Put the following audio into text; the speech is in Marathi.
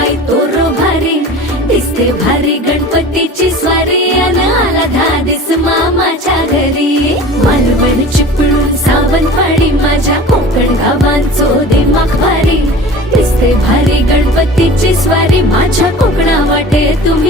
बाई तोर भारी दिसते भारी गणपतीची स्वारी अन आला धादिस मामाच्या घरी मालवण चिपळूण सावंतवाडी माझ्या कोकण गावांचो दिमाग भारी दिसते भारी गणपतीची स्वारी माझ्या कोकणा वाटे तुम्ही